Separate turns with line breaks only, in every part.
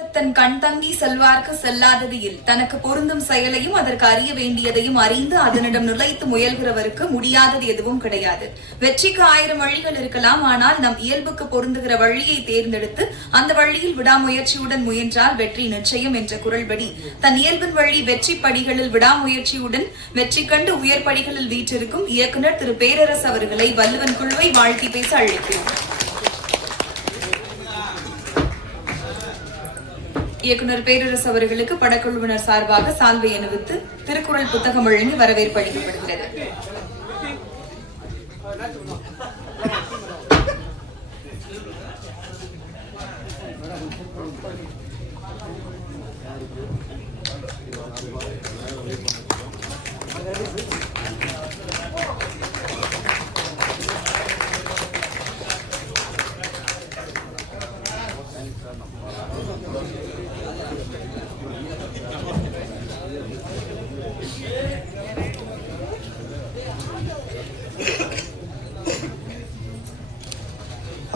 தன் கண் தங்கி செல்வார்க்கு செல்லாதது தனக்கு பொருந்தும் செயலையும் அதற்கு அறிய வேண்டியதையும் அறிந்து அதனிடம் நுழைத்து முயல்கிறவருக்கு முடியாதது எதுவும் கிடையாது. வெற்றிக்கு ஆயிரம் வழிகள் இருக்கலாம் ஆனால் நம் இயல்புக்கு பொருந்துகிற வழியை தேர்ந்தெடுத்து அந்த வழியில் விடாமுயற்சியுடன் முயன்றால் வெற்றி நிச்சயம் என்ற குரல்படி தன் இயல்பின் வழி வெற்றி படிகளில் விடாமுயற்சியுடன் வெற்றி கண்டு உயர் படிகளில் வீற்றிருக்கும் இயக்குநர் திரு. பேரரசு அவர்களை வல்லுவன் குழுவை வாழ்த்தி பேச அழைக்கிறோம். இயக்குனர் பேரரசு அவர்களுக்கு படக்குழுவினர் சார்பாக சால்வை அணிவித்து திருக்குறள் புத்தகம் வழங்கி வரவேற்பு அளிக்கப்படுகிறது.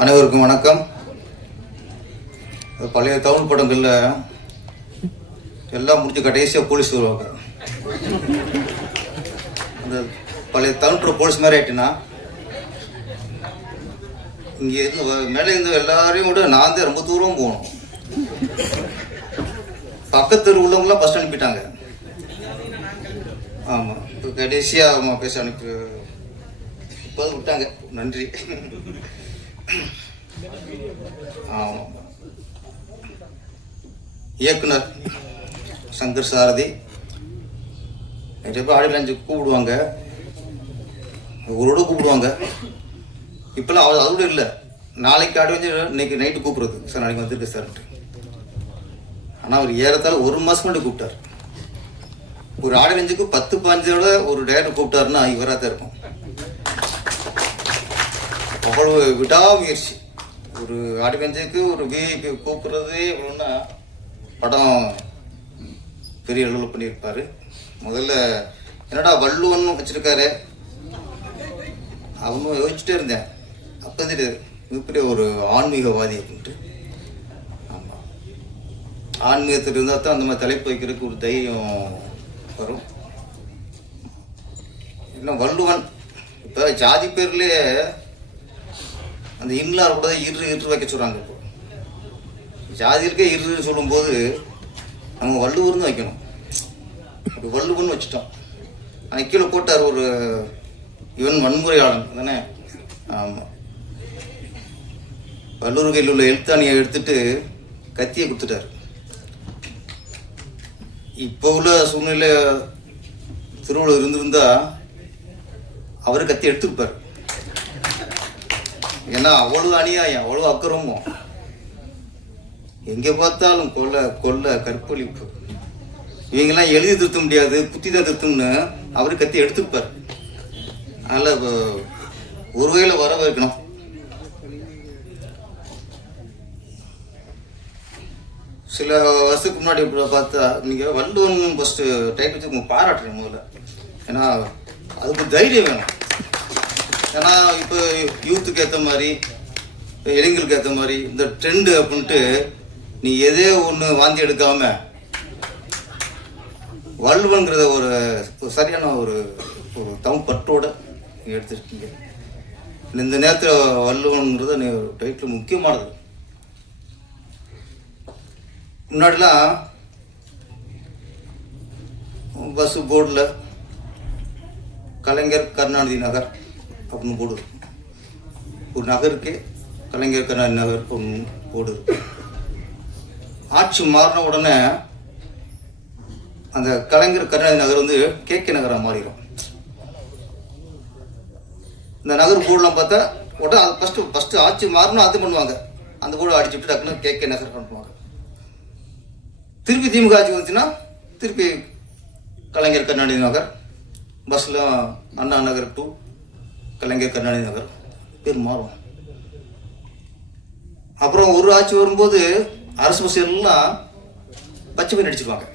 அனைவருக்கும் வணக்கம். பழைய தமிழ் படங்களில் எல்லாம் முடிஞ்சு கடைசியாக போலீஸ் வருவாங்க. அந்த பழைய தமிழ் படம் போலீஸ் மாதிரி ஆயிட்டுனா இங்கே இருந்து மேலே இருந்து எல்லாரையும் விட நான் தான் ரொம்ப தூரம் போகணும். பக்கத்து தெரு உள்ளவங்களாம் ஃபஸ்ட் அனுப்பிட்டாங்க. ஆமாம் இப்போ கடைசியாக ஆமாம் பேச அனுப்பி இப்போ விட்டாங்க. நன்றி. இயக்குனர் சங்கர் சாரதி. நிறைய பேர் ஆடி கூப்பிடுவாங்க. ஒருவோட கூப்பிடுவாங்க. இப்போல்லாம் அது அதோட இல்லை. நாளைக்கு ஆடி வந்து இன்னைக்கு நைட்டு கூப்பிடுறது. சார் நாளைக்கு வந்துருக்கு சார்ன்ட்டு ஆனால் அவர் ஏறத்தால் ஒரு மாதம் முன்னாடி கூப்பிட்டார். ஒரு ஆடி லஞ்சுக்கு பத்து பாஞ்சோட ஒரு டேரக்டர் கூப்பிட்டாருன்னா இவராக தான் இருக்கும் அவ்வளவு விடாமுயற்சி. ஒரு ஆடிவெஞ்சுக்கு ஒரு விஐபி கூப்பிட்றதே எவ்வளோன்னா படம் பெரிய அளவில் பண்ணியிருப்பார். முதல்ல என்னடா வள்ளுவன் வச்சுருக்காரு? அவனும் யோசிச்சுட்டே இருந்தேன். அப்போ வந்துட்டு மிகப்பெரிய ஒரு ஆன்மீகவாதி அப்படின்ட்டு. ஆமாம் ஆன்மீகத்தில் இருந்தால் தான் அந்த மாதிரி தலைப்பு வைக்கிறதுக்கு ஒரு தைரியம் வரும். இன்னும் வள்ளுவன்? இப்போ ஜாதி பேர்லேயே அந்த இன்லார் கூட இரு இரு வைக்க சொல்கிறாங்க இப்போ. ஜாதியிற்கே இரு சொல்லும்போது நம்ம வள்ளுவர்னு வைக்கணும். அப்படி வள்ளுவர்னு வச்சுட்டோம். ஆனால் கீழே போட்டார் ஒரு இவன் வன்முறையாளன் தானே ஆமாம் வள்ளுவர் கையில் உள்ள எழுத்தாணியை எடுத்துட்டு கத்தியை கொடுத்துட்டாரு இப்போ உள்ள சூழ்நிலை திருவள்ளுவர் இருந்திருந்தா அவர் கத்தி எடுத்துருப்பார். ஏன்னா அவ்வளவு அநியாயம் அவ்வளவு அக்கிரமம். எங்க பார்த்தாலும் கொள்ளை கொள்ளை கற்பழிப்பு. இவங்கெல்லாம் எழுதி திருத்த முடியாது குத்தி தான் திருத்தம்னு அவரு கத்தி எடுத்துப்பார். அதனால வ- ஒரு வகையில் வரவேற்கணும். சில வருஷத்துக்கு முன்னாடி இப்படி பார்த்தா நீங்கள் வள்ளுவன் ஃபஸ்ட்டு டைப் வச்சு பாராட்டுறேன் முதல்ல. ஏன்னா அதுக்கு தைரியம் வேணும். ஏன்னா இப்போ யூத்துக்கு ஏற்ற மாதிரி இப்போ இளைஞர்களுக்கு ஏற்ற மாதிரி இந்த ட்ரெண்டு அப்படின்ட்டு நீ எதே ஒன்று வாந்தி எடுக்காம வள்ளுவன்கிறத ஒரு சரியான ஒரு ஒரு தமிழ் பற்றோட நீங்கள் எடுத்துருக்கீங்க இந்த நேரத்தில் வள்ளுவன்கிறது நீ டைட்டில் முக்கியமானது. முன்னாடிலாம் பஸ்ஸு போர்டில் கலைஞர் கருணாநிதி நகர் அப்படின்னு போர்டு இருக்கும். ஒரு நகருக்கு கலைஞர் கருணாநிதி நகர் போர்டு இருக்கும் ஆட்சி மாறின உடனே அந்த கலைஞர் கருணாநிதி நகர் வந்து கே கே நகராக மாறிடும். இந்த நகர் போர்டெலாம் பார்த்தா உடனே அது ஃபஸ்ட்டு ஃபஸ்ட்டு ஆட்சி மாறணும் அது பண்ணுவாங்க. அந்த போர்டு அடிச்சுட்டு டக்குன்னு கே நகர் பண்ணுவாங்க திருப்பி திமுக ஆட்சி வந்துச்சுன்னா திருப்பி கலைஞர் கருணாநிதி நகர் பஸ்ஸில் அண்ணா நகர் டூ கலைஞர் கருணாநிதி நகர். பேர் மாறும். அப்புறம் ஒரு ஆட்சி வரும்போது அரசு பஸ் எல்லாம் பச்சை பெயிண்ட் அடிச்சிருவாங்க.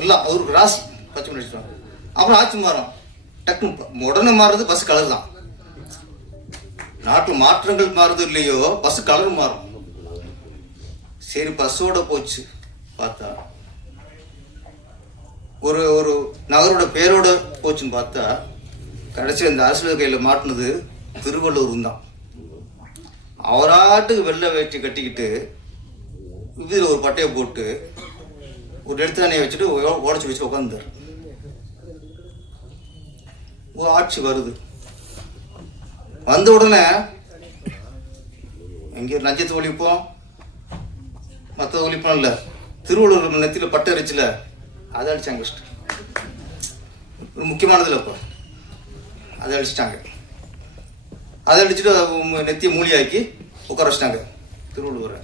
எல்லாம் ஒரு ராசி பச்சை பெயிண்ட் அடிச்சிருவாங்க. அப்புறம் ஆட்சி மாறும். டக்குன்னு உடனே மாறுறது பஸ் கலர் தான். நாட்டு மாற்றங்கள் மாறுது இல்லையோ பஸ் கலர் மாறும். சரி பஸ்ஸோட போச்சு. பார்த்தா ஒரு ஒரு நகரோட பேரோட போச்சுன்னு பார்த்தா கடைசி அந்த அரசியல் கையில் மாட்டினது திருவள்ளூர் தான் அவராட்டுக்கு வெள்ளை வேட்டி கட்டிக்கிட்டு இதில் ஒரு பட்டையை போட்டு ஒரு எடுத்தானையை வச்சுட்டு உடச்சி வச்சு உட்காந்துரு ஒரு ஆட்சி வருது. வந்த உடனே எங்கே லஞ்சத்தை ஒழிப்போம் மற்ற ஒழிப்போம் இல்லை. திருவள்ளூர் நெத்தியில் பட்டை அரிச்சில அதை அடிச்சாங்க first. ஒரு முக்கியமானதுல இப்போ அதை அடிச்சிட்டாங்க. அதை அடிச்சுட்டு நெத்திய நெத்தியை மூலியாக்கி உட்கார வச்சிட்டாங்க. திருவள்ளுவரை.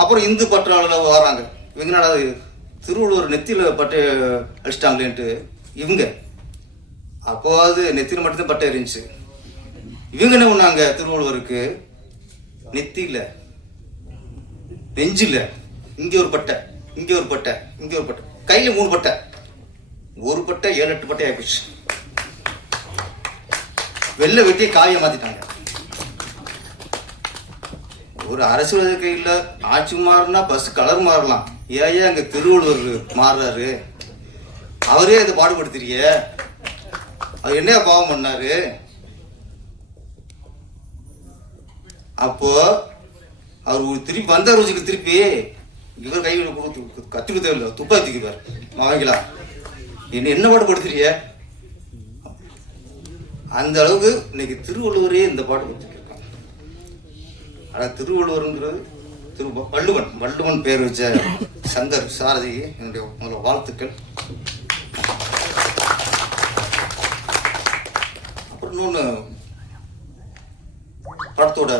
அப்புறம் இந்து பற்றாளர் வராங்க. இவங்க என்னடா திருவள்ளுவர் நெத்தியில் பட்டை அடிச்சிட்டாங்களேன்ட்டு இவங்க. அப்போது நெத்தியில் மட்டும்தான் பட்டை இருந்துச்சு இவங்க என்ன பண்ணாங்க? திருவள்ளுவருக்கு நெத்தியில் நெஞ்சில் இங்கே ஒரு பட்டை இங்கே ஒரு பட்டை இங்கே ஒரு பட்டை. கையில் மூணு பட்டை. ஒரு பட்டை ஏழு எட்டு பட்டை ஆயிப்போச்சு வெள்ளை வெட்டி காய மாத்திட்டாங்க. ஒரு அரசியல் கையில் ஆட்சி மாறினா பஸ் கலர் மாறலாம். ஏன் அங்க திருவள்ளுவர் மாறுறாரு? அவரே அதை பாடுபடுத்துறீங்க அவர் என்ன பாவம் பண்ணாரு? அப்போ அவர் திருப்பி வந்த ரோஜுக்கு திருப்பி. இவர் கையில் கொடுத்து கத்துக்கு தேவையில்ல துப்பாக்கி தூக்கிப்பார் மாவங்களா என்ன என்ன பாடுபடுத்துறீங்க? அந்த அளவுக்கு இன்னைக்கு திருவள்ளுவரே இந்த பாட்டு கொடுத்துருக்காங்க ஆனால் திருவள்ளுவருங்கிறது திரு வள்ளுவன் வள்ளுவன் பேர் வச்ச சங்கர் சாரதி என்னுடைய முதல்ல வாழ்த்துக்கள். அப்புறம் இன்னொன்று படத்தோட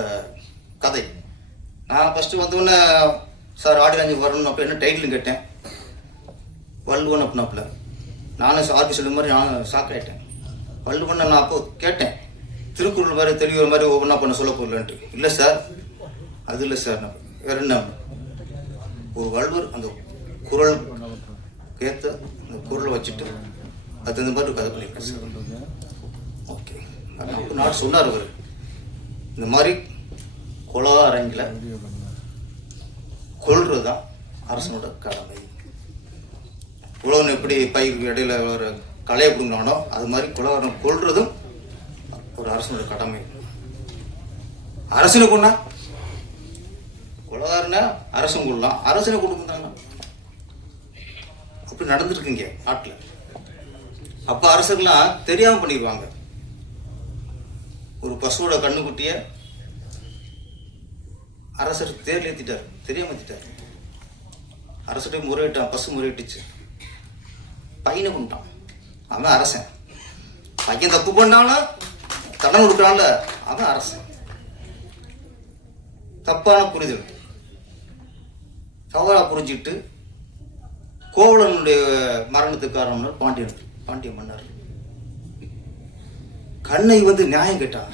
கதை. நான் ஃபஸ்ட்டு வந்தோடனே சார் ஆடி ரஞ்சி வரணும். அப்போ என்ன டைட்டில் கேட்டேன். வள்ளுவன் அப்படின்னாப்புல. நானும் ஆர்பி சொல்லும் மாதிரி நானும் ஷாக் ஆகிட்டேன் வள்ளுவன் நான் அப்போ கேட்டேன். திருக்குறள் மாதிரி தெளிவுற மாதிரி ஒவ்வொன்றா பண்ண சொல்ல போடலன்ட்டு இல்லை சார். அது இல்லை சார். நான் வேற என்ன? ஒரு வள்ளுவர் அந்த குரல் ஏற்ற அந்த குரலை வச்சுட்டு அது தகுந்த மாதிரி ஒரு கதை பண்ணியிருக்கேன் சார். ஓகே. நாள் நான் சொன்னார் அவர். இந்த மாதிரி குலா அரங்கில் கொள்றது தான் அரசனோட கடமை. உழவன் எப்படி பயிர் இடையில வர கலையை பிடுங்கினானோ அது மாதிரி குலவரன் கொள்றதும் ஒரு அரசனோட கடமை. அரசனை கொண்டா குலகாரனை அரசன் கொள்ளலாம் அரசனை கொண்டு வந்தாங்க அப்படி நடந்துருக்குங்க நாட்டில். அப்போ அரசர்கள்லாம் தெரியாமல் பண்ணிடுவாங்க ஒரு பசுவோட கண்ணுக்குட்டிய அரசர் தேர்ல ஏற்றிட்டார் தெரியாம ஏற்றிட்டார் அரசர்கிட்ட முறையிட்டான். பசு முறையிட்டுச்சு. பையனை கொண்டான் அவன் அரசன். பையன் தப்பு பண்ணானா? தடம் கொடுக்குறான்ல அவன் அரசன். தப்பான புரிதல். தவறா புரிஞ்சுக்கிட்டு கோவலனுடைய மரணத்துக்கு காரணம்னா பாண்டியன் பாண்டிய மன்னர். கண்ணை வந்து நியாயம் கேட்டான்.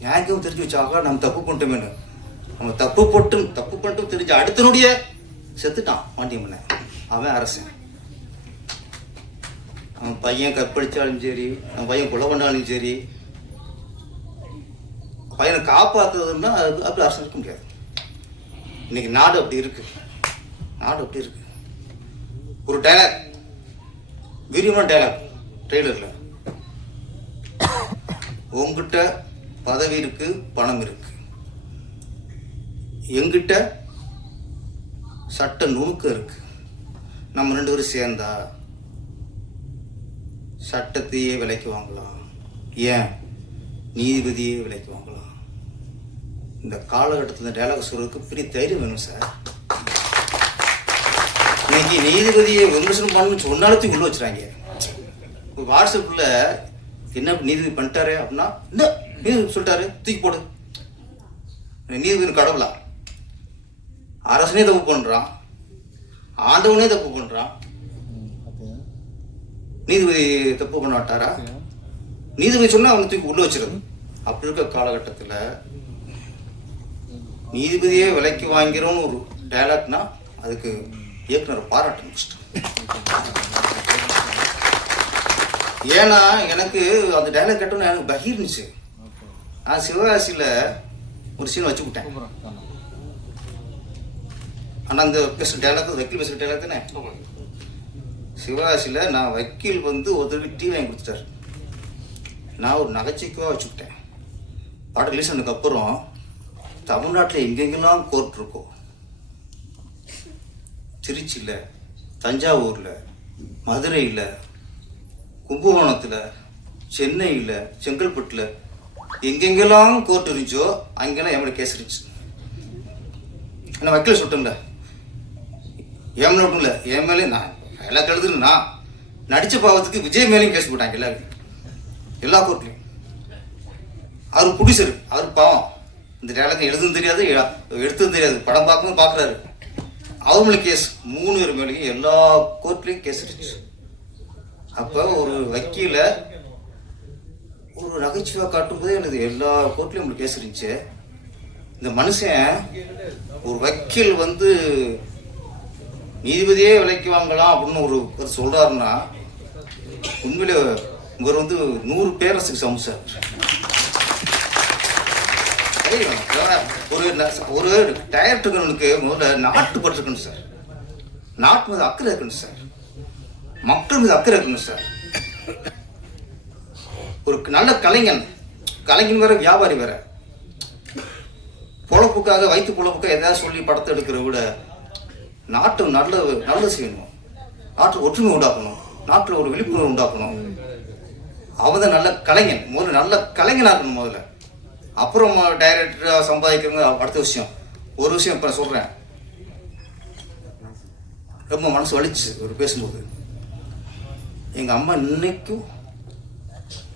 நியாயம் தெரிஞ்சு வச்சாக நம்ம தப்பு பண்ணிட்டோமேனு நம்ம தப்பு பட்டும் தப்பு பண்ணிட்டும் தெரிஞ்ச அடுத்தனுடைய செத்துட்டான் பாண்டிய மன்னன். அவன் அரசன். அவன் பையன் கற்பழிச்சாலும் சரி அவன் பையன் கொலை பண்ணாலும் சரி பையனை காப்பாற்றுறதுன்னா அது அப்படி அரசு இருக்க முடியாது. இன்னைக்கு நாடு அப்படி இருக்கு. நாடு அப்படி இருக்கு. ஒரு டைலாக் வீரியமான டைலாக் ட்ரெய்லரில் உங்ககிட்ட பதவி இருக்கு பணம் இருக்கு. எங்கிட்ட சட்ட நுணுக்கம் இருக்கு. நம்ம ரெண்டு பேரும் சேர்ந்தா சட்டத்தையே விலைக்கு வாங்கலாம் ஏன்? நீதிபதியே விலைக்கு வாங்கலாம் இந்த காலகட்டத்தில் இந்த டைலாக் சொல்றதுக்கு பெரிய தைரியம் வேணும் சார் இன்னைக்கு நீதிபதியை விமர்சனம் பண்ணணும்னு சொன்னாலும் உள்ள வச்சுறாங்க இப்போ வாட்ஸ்அப்பில் என்ன நீதிபதி பண்ணிட்டாரு அப்படின்னா என்ன நீதிபதி சொல்லிட்டாரு தூக்கி போடு. நீதிபதி கடவுளா? அரசனே தப்பு பண்றான். ஆண்டவனே தப்பு பண்றான். நீதிபதி தப்பு பண்ண மாட்டாரா? நீதிபதி சொன்னா அவனை தூக்கி உள்ள வச்சிருது அப்படி இருக்க காலகட்டத்தில் நீதிபதியே விலைக்கு வாங்கிறோம்னு ஒரு டைலாக்னா அதுக்கு இயக்குனர் பாராட்டணும் ஏன்னா எனக்கு அந்த டைலாக் கேட்டோன்னு எனக்கு பகிர்ந்துச்சு நான் சிவகாசியில் ஒரு சீன் வச்சு விட்டேன் ஆனால் அந்த பேசுகிற டைலாக் வக்கீல் பேசுகிற டைலாக் தானே? சிவகாசியில் நான் வக்கீல் வந்து உதவி டீ வாங்கி கொடுத்துட்டாரு. நான் ஒரு நகைச்சுக்கையாக வச்சுக்கிட்டேன். படம் ரிலீஸ் ஆனதுக்கப்புறம் தமிழ்நாட்டில் எங்கெங்கெல்லாம் கோர்ட் இருக்கோ திருச்சியில் தஞ்சாவூரில் மதுரையில் கும்பகோணத்தில் சென்னையில் செங்கல்பட்டில் எங்கெங்கெல்லாம் கோர்ட் இருந்துச்சோ அங்கெல்லாம் என் கேஸ் இருந்துச்சு. நான் வக்கீல் சொல்லிட்டேன்ல. என் மேலே இல்லை. என் மேலே நான் எல்லா கழுதுன்னு நான் நடித்த பாவத்துக்கு விஜய் மேலேயும் கேஸ் போட்டாங்க எல்லாருக்கும் எல்லா கோர்ட்லையும் அவர் புடிசர் அவர் பாவம். இந்த டேலக்கு எழுதுன்னு தெரியாது எடுத்ததும் தெரியாது. படம் பார்க்கவும் பார்க்குறாரு. அவர் கேஸ் மூணு பேர் மேலேயும் எல்லா கோர்ட்லேயும் கேஸ் இருந்துச்சு அப்போ ஒரு வக்கீல ஒரு நகைச்சுவை காட்டும்போது எனக்கு எல்லா கோர்ட்லேயும் உங்களுக்கு கேஸ் இருந்துச்சு. இந்த மனுஷன் ஒரு வக்கீல் வந்து நீதிபதியே விலைக்கு வாங்கலாம் அப்படின்னு ஒரு ஒரு சொல்றாருன்னா உண்மையிலே இவர் வந்து நூறு பேரரசுக்கு சமம் சார் ஒரு ஒரு டைரக்டர்களுக்கு முதல்ல நாட்டு இருக்கணும் சார். நாட்டு மீது அக்கறை இருக்கணும் சார். மக்கள் மீது அக்கறை இருக்கணும் சார். ஒரு நல்ல கலைஞன் கலைஞன் வேற வியாபாரி வேற. பொழப்புக்காக வயிற்று பொழப்புக்காக எதாவது சொல்லி படத்தை எடுக்கிறத விட நாட்டு நல்ல நல்ல செய்யணும். நாட்டில் ஒற்றுமை உண்டாக்கணும். நாட்டில் ஒரு விழிப்புணர்வு உண்டாக்கணும். அவன் நல்ல கலைஞன். முதல்ல நல்ல கலைஞனாக இருக்கணும் முதல்ல. அப்புறம் டைரக்டராக சம்பாதிக்கிறவங்க அடுத்த விஷயம். ஒரு விஷயம் இப்போ சொல்கிறேன் ரொம்ப மனசு வலிச்சு ஒரு பேசும்போது. எங்கள் அம்மா இன்னைக்கும்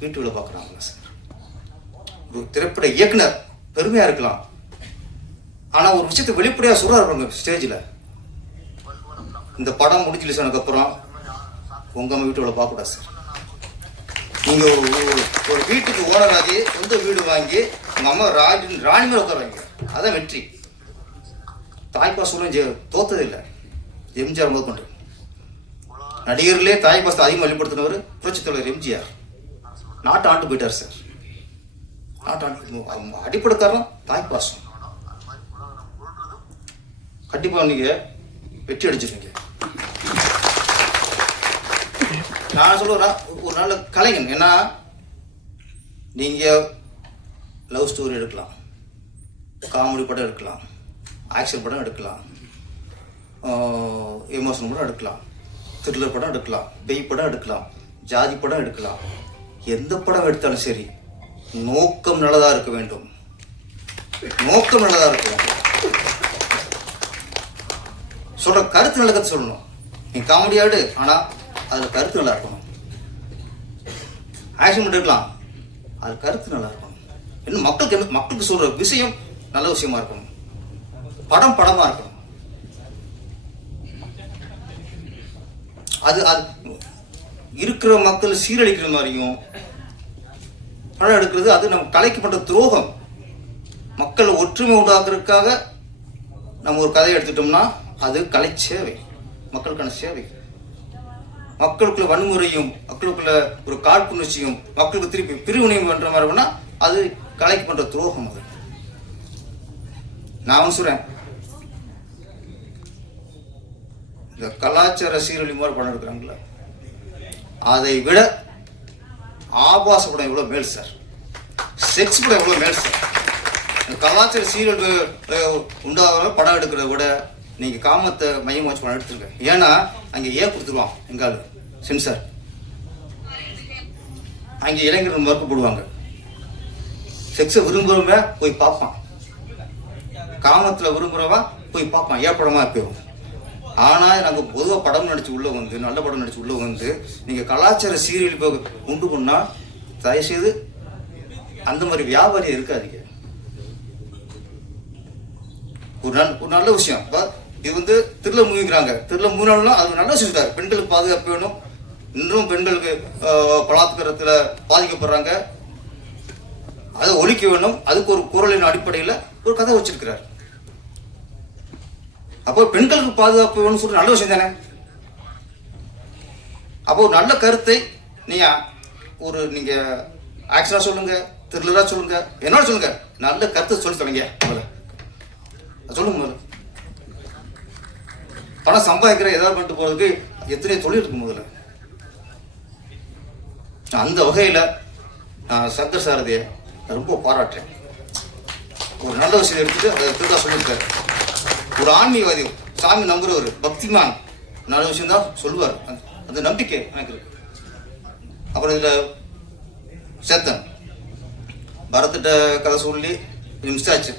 வீட்டு வேலை பார்க்குறாங்களா சார். ஒரு திரைப்பட இயக்குனர். பெருமையாக இருக்கலாம். ஆனால் ஒரு விஷயத்தை வெளிப்படையாக சொல்கிறாரு ஸ்டேஜில் இந்த படம் முடிஞ்சு சொன்னதுக்கப்புறம் ஆனதுக்கப்புறம் உங்கள் அம்மா வீட்டு வேலை பார்க்கக்கூடாது சார் நீங்கள் ஒரு ஒரு- வீட்டுக்கு ஓனராகி சொந்த வீடு வாங்கி உங்கள் அம்மா ராணி ராணி மேலே உட்காருவாங்க அதான் வெற்றி. தாய்ப்பாசம் தோத்ததில்லை எம்ஜிஆர் முதற்கொண்டு நடிகர்களே தாய்ப்பாசத்தை அதிகமாக வெளிப்படுத்தினவர் புரட்சித் தலைவர் எம்ஜிஆர். நாட்டு ஆண்டு போயிட்டார் சார் நாட்டு ஆண்டு அடிப்படை காரணம் தாய்ப்பாசம் கண்டிப்பாக நீங்கள் வெற்றி அடிச்சிருக்கீங்க நான் சொல்லுறேன் ஒரு நல்ல கலைஞன். ஏன்னா நீங்கள் லவ் ஸ்டோரி எடுக்கலாம். காமெடி படம் எடுக்கலாம். ஆக்ஷன் படம் எடுக்கலாம். எமோஷனல் படம் எடுக்கலாம். த்ரில்லர் படம் எடுக்கலாம். பெய் படம் எடுக்கலாம். ஜாதி படம் எடுக்கலாம். எந்த படம் எடுத்தாலும் சரி நோக்கம் நல்லதாக இருக்க வேண்டும். நோக்கம் நல்லதாக இருக்க வேண்டும். சொல்ற கருத்து நல்ல கருத்து சொல்லணும். நீ காமெடி ஆடு ஆனால் அதில் கருத்து நல்லா இருக்கணும். ஆக்ஷன் பண்ணிருக்கலாம் எடுக்கலாம். அது கருத்து நல்லா இருக்கணும். இன்னும் மக்களுக்கு என்ன- மக்களுக்கு சொல்ற விஷயம் நல்ல விஷயமா இருக்கணும். படம் படமா இருக்கணும். அது அது இருக்கிற மக்கள் சீரழிக்கிற மாதிரியும் படம் எடுக்கிறது அது நம்ம கலைக்கு பண்ற துரோகம். மக்கள் ஒற்றுமை உண்டாக்குறதுக்காக நம்ம ஒரு கதையை எடுத்துட்டோம்னா அது கலை சேவை. மக்களுக்கான சேவை. மக்களுக்குள்ள வன்முறையும் மக்களுக்குள்ள ஒரு காழ்ப்புணர்ச்சியும் மக்களுக்கு திருப்பி பிரிவினையும் பண்ற மாதிரி அது கலைக்கு பண்ற துரோகம் அது. நான் சொல்றேன் இந்த கலாச்சார சீரழி மாதிரி படம் எடுக்கிறாங்களே அதை விட ஆபாச படம் எவ்வளோ மேல் சார்? செக்ஸ் படம் எவ்வளோ மேல் சார்? இந்த கலாச்சார சீரியல் உண்டாகிற படம் எடுக்கிறத விட நீங்கள் காமத்தை மையம் வச்சு எடுத்துருங்க ஏன்னா அங்கே ஏன் கொடுத்துருவான் எங்காவது. சென்சார் அங்கே இளைஞர்கள் மறுக்கப்படுவாங்க செக்ஸை விரும்புகிறவங்க போய் பார்ப்பான். காமத்தில் விரும்புகிறவன் போய் பார்ப்பான். ஏ படமா இருப்போம் ஆனால் நாங்கள் பொதுவாக படம் நடிச்சு உள்ளே வந்து நல்ல படம் நடிச்சு உள்ளே வந்து நீங்கள் கலாச்சார சீரியல் போக உண்டு பண்ணால் தயவுசெய்து அந்த மாதிரி வியாபாரி இருக்காதீங்க. ஒரு நல்ல ஒரு நல்ல விஷயம். இது வந்து திருல மூவிக்கிறாங்க திருல மூணாலும் அது நல்லா நல்ல விஷயம் பெண்களுக்கு பாதுகாப்பு வேணும். இன்றும் பெண்களுக்கு பலாத்காரத்தில் பாதிக்கப்படுறாங்க. அதை ஒழிக்க வேணும். அதுக்கு ஒரு குரலின் அடிப்படையில் ஒரு கதை வச்சிருக்கிறார். அப்போ பெண்களுக்கு பாதுகாப்பு வேணும்னு சொல்லி நல்ல விஷயம் தானே? அப்போ ஒரு நல்ல கருத்தை நீயா ஒரு நீங்க ஆக்ஷனா சொல்லுங்க த்ரில்லரா சொல்லுங்க என்னோட சொல்லுங்க. நல்ல கருத்தை சொல்லி சொல்லுங்க முதல்ல. சொல்லுங்க முதல்ல. பணம் சம்பாதிக்கிற ஏதாவது பண்ணிட்டு போகிறதுக்கு எத்தனையோ தொழில் இருக்கு முதல்ல. அந்த வகையில் நான் சங்கர் சாரதியை ரொம்ப பாராட்டுறேன். ஒரு நல்ல விஷயம் எடுத்துட்டு அதை திருதா சொல்லியிருக்காரு. ஒரு ஆன்மீகவாதி சாமி நம்புறவர் பக்திமான். நல்ல விஷயம் தான் சொல்லுவார். அந்த- நம்பிக்கை எனக்கு இருக்கு. அப்புறம் இதில் சேத்தன். பரத்திட்ட கதை சொல்லி கொஞ்சம் மிஸ் ஆச்சு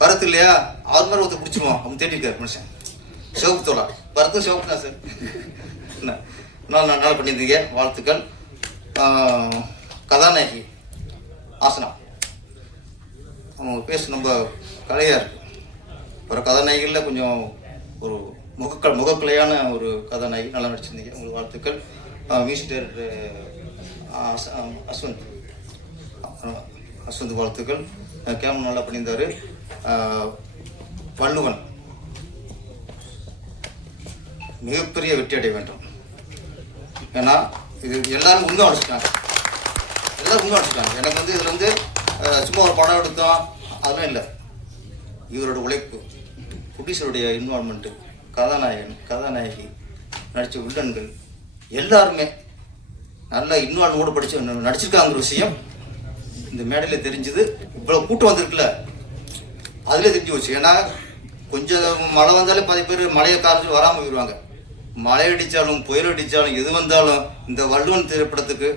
பரத் இல்லையா? அவர் மாதிரி ஒருத்தர் பிடிச்சிருவோம் அவன் தேடிருக்காரு மனுஷன். சிவப்பு தோலா பரத்தும் சிவப்பு தான் சார் என்ன? நல்லா நல்லா பண்ணியிருந்தீங்க. வாழ்த்துக்கள். கதாநாயகி ஆசனா. அவங்க பேச ரொம்ப கலையாக இருக்கு. அப்புறம் கதாநாயகிகளில் கொஞ்சம் ஒரு முகக்க முகக்கலையான ஒரு கதாநாயகி நல்லா நடிச்சிருந்தீங்க. உங்களுக்கு வாழ்த்துக்கள். Music director Ashwanth. அஸ்வந்த் வாழ்த்துக்கள். கேமரா நல்லா பண்ணியிருந்தார். வள்ளுவன். மிகப்பெரிய வெற்றி அடைய வேண்டும். ஏன்னா இது எல்லாரும் உண்மை அடிச்சிட்டாங்க. எல்லாரும் உண்மை அடிச்சிட்டாங்க. எனக்கு வந்து இதில் வந்து சும்மா ஒரு படம் எடுத்தோம். அதெல்லாம் இல்லை. இவரோட உழைப்பு புடிசருடைய இன்வால்மெண்ட்டு கதாநாயகன் கதாநாயகி நடித்த வில்லன்கள் எல்லாருமே நல்ல இன்வால்வோடு படிச்சு நடிச்சிருக்காங்கிற விஷயம் இந்த மேடையில் தெரிஞ்சுது. இவ்வளோ கூட்டம் வந்திருக்குல்ல. அதிலே தெரிஞ்சு போச்சு. ஏன்னா கொஞ்சம் மழை வந்தாலே பாதி பேர் மழையை காரணம் வராமல் போயிடுவாங்க மழை அடித்தாலும் புயல் அடித்தாலும் எது வந்தாலும் இந்த வள்ளுவன் திரைப்படத்துக்கு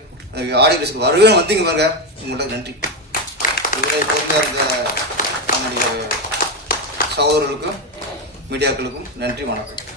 ஆடியன்ஸுக்கு வரவே வந்தீங்க பாருங்க. உங்கள்கிட்ட நன்றி. இவரை பொறுமையாக இருந்த நம்முடைய சகோதரர்களுக்கும் மீடியாக்களுக்கும் நன்றி வணக்கம்.